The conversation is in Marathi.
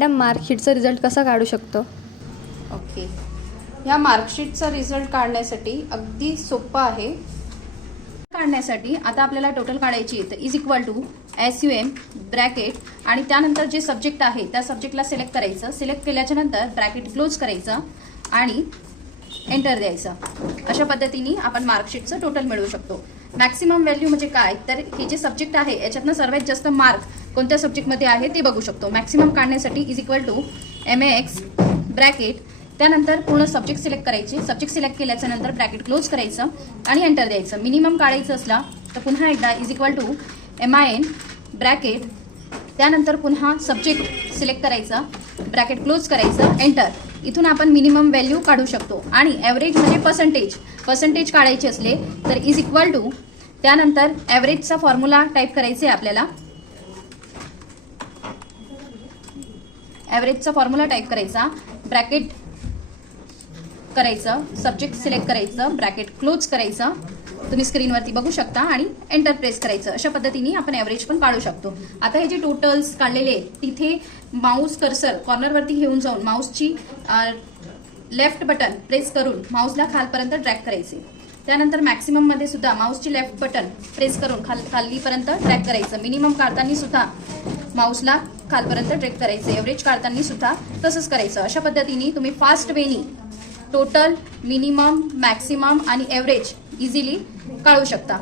मॅडम मार्कशीटचा रिझल्ट कसा काढू शकतो? ओके, ह्या मार्कशीटचा रिझल्ट काढण्यासाठी अगदी सोपं आहे. काढण्यासाठी आता आपल्याला टोटल काढायची आहे, तर is equal to SUM bracket आणि त्यानंतर जे सब्जेक्ट आहे त्या सब्जेक्टला सिलेक्ट करायचं. सिलेक्ट केल्याच्या नंतर ब्रॅकेट क्लोज करायचं आणि एंटर द्यायचं. अशा पद्धतीने आपण मार्कशीटचं टोटल मिळवू शकतो. मॅक्सिमम व्हॅल्यू म्हणजे काय, तर हे जे सब्जेक्ट आहे याच्यातनं सर्वात जास्त मार्क कोणत्या सब्जेक्टमध्ये आहे ते बघू शकतो. मॅक्सिमम काढण्यासाठी is equal to MAX bracket, त्यानंतर पूर्ण सब्जेक्ट सिलेक्ट करायचे. सब्जेक्ट सिलेक्ट केल्याच्या नंतर ब्रॅकेट क्लोज करायचं आणि एंटर द्यायचं. मिनिमम काढायचं असला तर पुन्हा एकदा is equal to MIN bracket, त्यानंतर पुन्हा सब्जेक्ट सिलेक्ट करायचं, ब्रॅकेट क्लोज करायचं, एंटर. इथून आपण मिनिमम व्हॅल्यू काढू शकतो. आणि ॲव्हरेज म्हणजे पर्सेंटेज काढायचे असले तर इज इक्वल टू, त्यानंतर ॲव्हरेजचा फॉर्म्युला टाईप करायचे आपल्याला. ॲव्हरेजचा फॉर्म्युला टाईप करायचा, ब्रॅकेट करायचं, सब्जेक्ट सिलेक्ट करायचं, ब्रॅकेट क्लोज करायचं, तुम्ही स्क्रीनवरती बघू शकता, आणि एंटर प्रेस करायचं. अशा पद्धतीने आपण ॲव्हरेज पण काढू शकतो. आता हे जे टोटल्स काढलेले आहेत तिथे माऊस कर्सर कॉर्नरवरती घेऊन जाऊन माऊसची लेफ्ट बटन प्रेस करून माऊसला खालपर्यंत ड्रॅग करायचे. त्यानंतर मॅक्सिमममध्ये सुद्धा माऊसची लेफ्ट बटन प्रेस करून खालीपर्यंत ड्रॅग करायचं. मिनिमम काढताना सुद्धा माऊसला खालपर्यंत ड्रॅग करायचं. एव्हरेज काढताना सुद्धा तसंच करायचं. अशा पद्धतीने तुम्ही फास्ट वेनी टोटल, मिनिमम, मॅक्सिमम आणि एव्हरेज इझिली काढू शकता.